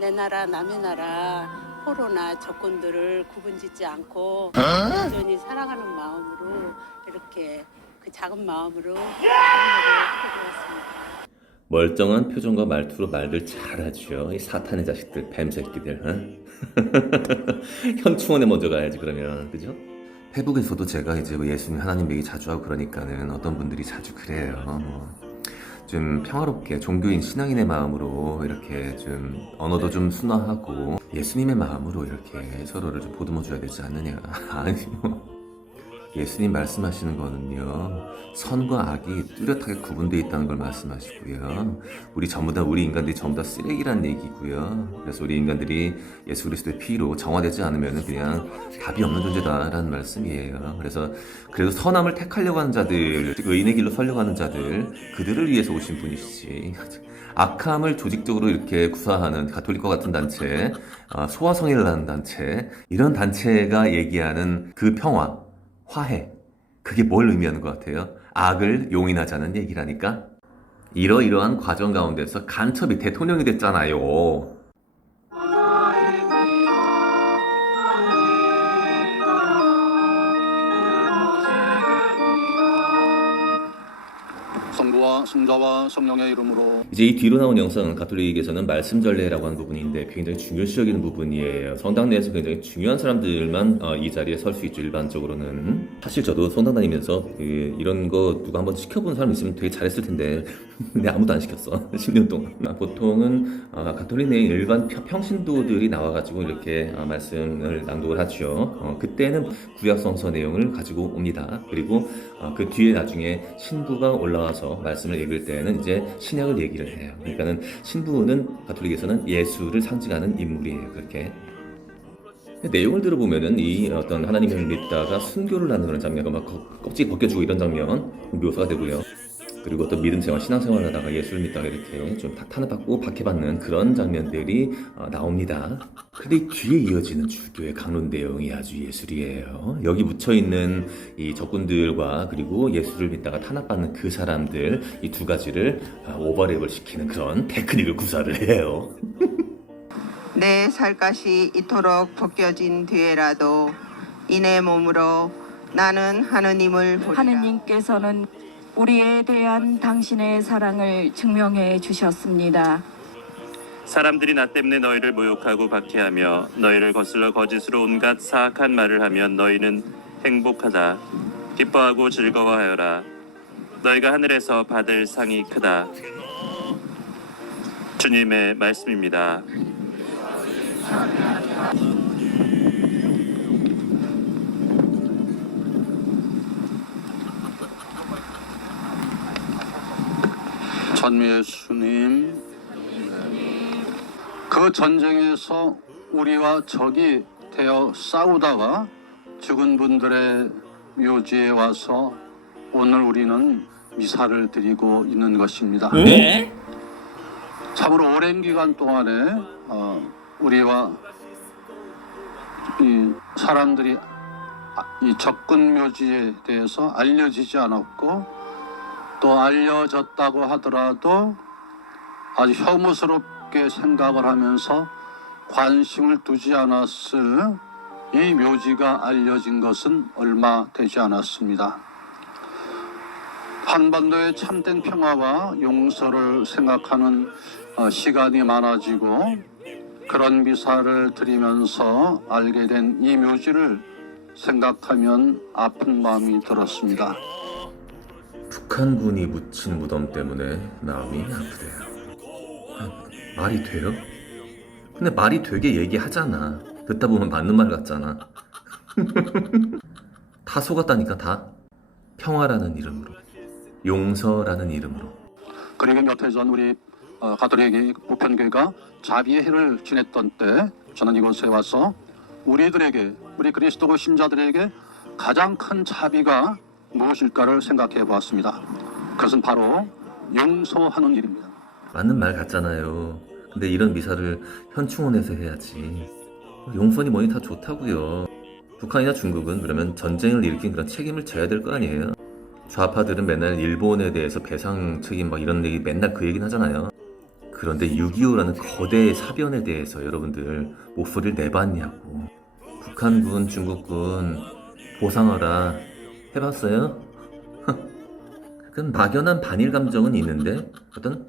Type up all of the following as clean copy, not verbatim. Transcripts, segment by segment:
내 나라 남의 나라 포로나 적군들을 구분짓지 않고 여전히 사랑하는 마음으로 이렇게 그 작은 마음으로 선물을 하게 되었습니다. 멀쩡한 표정과 말투로 말들 잘하죠. 이 사탄의 자식들, 뱀 새끼들. 어? 현충원에 먼저 가야지 그러면, 그죠? 페북에서도 제가 이제 예수님 하나님 얘기 자주 하고 그러니까는 어떤 분들이 자주 그래요. 좀 평화롭게 종교인 신앙인의 마음으로 이렇게 좀 언어도 좀 순화하고 예수님의 마음으로 이렇게 서로를 좀 보듬어 줘야 되지 않느냐. 아니요. 예수님 말씀하시는 거는요, 선과 악이 뚜렷하게 구분되어 있다는 걸 말씀하시고요. 우리 인간들이 전부 다 쓰레기란 얘기고요. 그래서 우리 인간들이 예수 그리스도의 피로 정화되지 않으면 그냥 답이 없는 존재다라는 말씀이에요. 그래서 선함을 택하려고 하는 자들, 의인의 길로 서려고 하는 자들, 그들을 위해서 오신 분이시지. 악함을 조직적으로 이렇게 구사하는 가톨릭과 같은 단체, 소아성애를 하는 단체, 이런 단체가 얘기하는 그 평화, 화해, 그게 뭘 의미하는 것 같아요? 악을 용인하자는 얘기라니까? 이러이러한 과정 가운데서 간첩이 대통령이 됐잖아요. 성부와 성자와 성령의 이름으로. 이제 이 뒤로 나온 영상은 가톨릭에서는 말씀 전례라고 하는 부분인데 굉장히 중요시 여기는 부분이에요. 성당 내에서 굉장히 중요한 사람들만 이 자리에 설 수 있죠. 일반적으로는. 사실 저도 성당 다니면서 이런 거 누가 한번 시켜본 사람 있으면 되게 잘했을 텐데 근데 아무도 안 시켰어. 10년 동안. 보통은 가톨릭 내에 일반 평신도들이 나와가지고 이렇게 말씀을 낭독을 하죠. 그때는 구약 성서 내용을 가지고 옵니다. 그리고 그 뒤에 나중에 신부가 올라와서 말씀을 읽을 때는 이제 신약을 얘기를 해요. 그러니까는 신부는 가톨릭에서는 예수를 상징하는 인물이에요. 그렇게. 내용을 들어보면은 이 어떤 하나님을 믿다가 순교를 하는 그런 장면과 막 껍질 벗겨주고 이런 장면 묘사가 되고요. 그리고 어떤 믿음 생활, 신앙 생활을 하다가 예수를 믿다가 이렇게 좀 탄압받고 박해받는 그런 장면들이 나옵니다. 근데 이 뒤에 이어지는 주교의 강론 내용이 아주 예술이에요. 여기 묻혀있는 이 적군들과 그리고 예수를 믿다가 탄압받는 그 사람들, 이 두 가지를 오버랩을 시키는 그런 테크닉을 구사를 해요. 내 살갗이 이토록 벗겨진 뒤에라도 이내 몸으로 나는 하느님을 보리라. 하느님께서는 우리에 대한 당신의 사랑을 증명해 주셨습니다. 사람들이 나 때문에 너희를 모욕하고 박해하며 너희를 거슬러 거짓으로 온갖 사악한 말을 하면 너희는 행복하다. 기뻐하고 즐거워하여라. 너희가 하늘에서 받을 상이 크다. 주님의 말씀입니다. 전 예수님, 그 전쟁에서 우리와 적이 되어 싸우다가 죽은 분들의 묘지에 와서 오늘 우리는 미사를 드리고 있는 것입니다. 네? 참으로 오랜 기간 동안에 우리와 이 사람들이 이 적군 묘지에 대해서 알려지지 않았고, 또 알려졌다고 하더라도 아주 혐오스럽게 생각을 하면서 관심을 두지 않았을 이 묘지가 알려진 것은 얼마 되지 않았습니다. 한반도의 참된 평화와 용서를 생각하는 시간이 많아지고 그런 미사를 드리면서 알게 된 이 묘지를 생각하면 아픈 마음이 들었습니다. 북한군이 묻힌 무덤 때문에 마음이 아프대요. 말이 돼요? 근데 말이 되게 얘기하잖아. 듣다 보면 맞는 말 같잖아. 다 속았다니까 다. 평화라는 이름으로, 용서라는 이름으로. 그리고 몇 해 전 우리 가톨릭 보편교회가 자비의 해를 지냈던 때 저는 이곳에 와서 우리 그리스도 신자들에게 가장 큰 자비가 무엇일까를 생각해 보았습니다. 그것은 바로 용서하는 일입니다. 맞는 말 같잖아요. 근데 이런 미사를 현충원에서 해야지. 용서니 뭐니 다 좋다고요. 북한이나 중국은 그러면 전쟁을 일으킨 그런 책임을 져야 될 거 아니에요. 좌파들은 맨날 일본에 대해서 배상 책임 막 이런 얘기 맨날 그 얘기는 하잖아요. 그런데 6.25라는 거대 사변에 대해서 여러분들 목소리를 내봤냐고. 북한군, 중국군 보상하라 해봤어요? 그럼 막연한 반일 감정은 있는데 어떤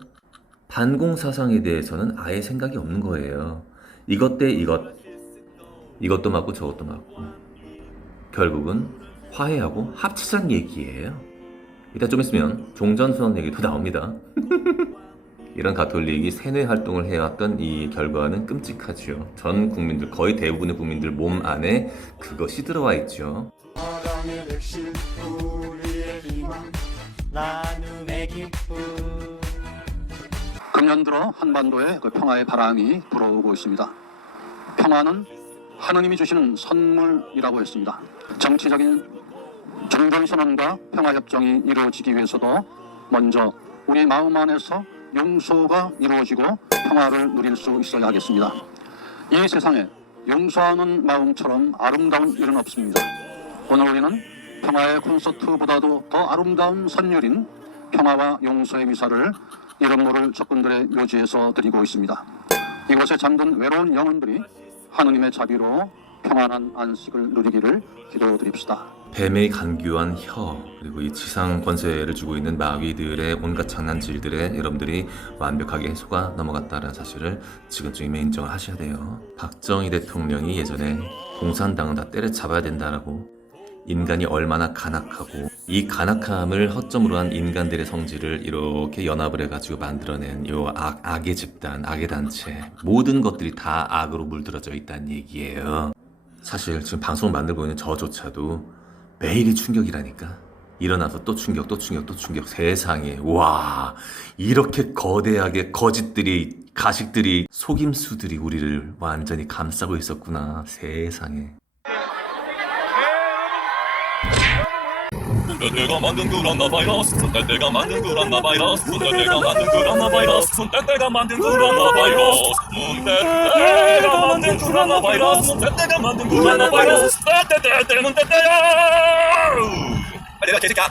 반공 사상에 대해서는 아예 생각이 없는 거예요. 이것 대 이것도 맞고 저것도 맞고 결국은 화해하고 합치자는 얘기예요. 이따 좀 있으면 종전선언 얘기도 나옵니다. 이런 가톨릭이 세뇌 활동을 해왔던 이 결과는 끔찍하죠. 전 국민들, 거의 대부분의 국민들 몸 안에 그것이 들어와 있죠. 사랑의 백신 우리의 희망 나눔의 기쁨. 금년 들어 한반도에 그 평화의 바람이 불어오고 있습니다. 평화는 하느님이 주시는 선물이라고 했습니다. 정치적인 종전선언과 평화협정이 이루어지기 위해서도 먼저 우리 마음 안에서 용서가 이루어지고 평화를 누릴 수 있어야 하겠습니다. 이 세상에 용서하는 마음처럼 아름다운 일은 없습니다. 오늘 우리는 평화의 콘서트보다도 더 아름다운 선율인 평화와 용서의 미사를 이름 모를 적군들의 묘지에서 드리고 있습니다. 이곳에 잠든 외로운 영혼들이 하느님의 자비로 평안한 안식을 누리기를 기도드립시다. 뱀의 간교한 혀, 그리고 이 지상 권세를 주고 있는 마귀들의 온갖 장난질들에 여러분들이 완벽하게 속아 넘어갔다는 사실을 지금쯤이면 인정을 하셔야 돼요. 박정희 대통령이 예전에 공산당은 다 때려잡아야 된다라고, 인간이 얼마나 간악하고 이 간악함을 허점으로 한 인간들의 성질을 이렇게 연합을 해가지고 만들어낸 요 악의 집단, 악의 단체, 모든 것들이 다 악으로 물들어져 있다는 얘기예요. 사실 지금 방송을 만들고 있는 저조차도 매일이 충격이라니까. 일어나서 또 충격, 또 충격, 또 충격. 세상에, 와, 이렇게 거대하게 거짓들이, 가식들이, 속임수들이 우리를 완전히 감싸고 있었구나. 세상에. 손때때가 만든 코로나 바이러스, 손때때가 만든 코로나 바이러스, 손때때가 만든 코로나 바이러스, 손때때가 만든 코로나 바이러스, 손때때가 만든 코로나 바이러스, 손때때가 만든 코로나 바이러스, 때때때때는 때때야. 내가 개새끼야.